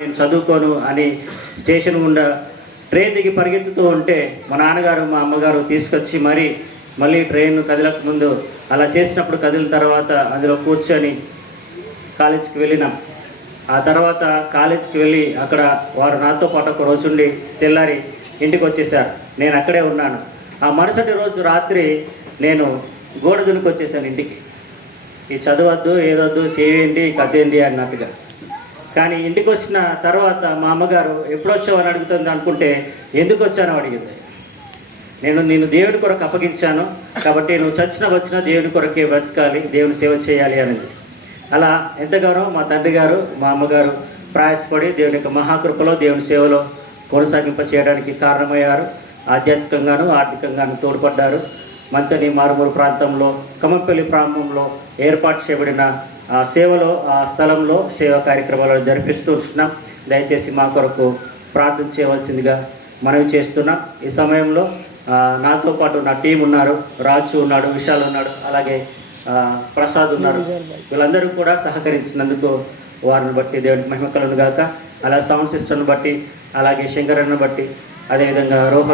నేను చదువుకోను అని స్టేషన్ గుండా ట్రైన్ దిగి పరిగెత్తుతూ ఉంటే మా నాన్నగారు మా అమ్మగారు తీసుకొచ్చి మళ్ళీ ట్రైన్ కదలక ముందు అలా చేసినప్పుడు కదిలిన తర్వాత అందులో కూర్చొని కాలేజీకి వెళ్ళినాం. ఆ తర్వాత కాలేజీకి వెళ్ళి అక్కడ వారు నాతో పాటు ఒక రోజుండి తెల్లారి ఇంటికి వచ్చేసారు. నేను అక్కడే ఉన్నాను. ఆ మరుసటి రోజు రాత్రి నేను గోడ దునికి వచ్చేసాను ఇంటికి. ఈ చదవద్దు ఏదొద్దు సేవేంటి కథ ఏంటి అన్నట్టుగా. కానీ ఇంటికి వచ్చిన తర్వాత మా అమ్మగారు ఎప్పుడు వచ్చావు అని అడుగుతుంది అనుకుంటే ఎందుకు వచ్చానో అడిగింది. నేను దేవుడి కొరకు అప్పగించాను కాబట్టి నువ్వు వచ్చినా దేవుడి కొరకే బతకాలి, దేవుని సేవ చేయాలి అనేది. అలా ఎంతగానో మా తండ్రి గారు మా అమ్మగారు ప్రయాసపడి దేవుని యొక్క మహాకృపలో దేవుని సేవలో కొనసాగింప చేయడానికి కారణమయ్యారు. ఆధ్యాత్మికంగాను ఆర్థికంగాను తోడ్పడ్డారు. మంతని మారుమూరు ప్రాంతంలో కమ్మపల్లి ప్రాంతంలో ఏర్పాటు చేయబడిన ఆ సేవలో ఆ స్థలంలో సేవా కార్యక్రమాలను జరిపిస్తూ ఉంటున్నాం. దయచేసి మా కొరకు ప్రార్థన చేయవలసిందిగా మనవి చేస్తున్నాం. ఈ సమయంలో నాతో పాటు నా టీం ఉన్నారు. రాజు ఉన్నాడు, విశాల్ ఉన్నాడు, అలాగే ప్రసాద్ ఉన్నారు. వీళ్ళందరూ కూడా సహకరించినందుకు వారిని బట్టి దేవునికి మహిమ కలుగును గాక. అలా సౌండ్ సిస్టమ్ను బట్టి, అలాగే శంకరన్ను బట్టి, అదేవిధంగా రోహన్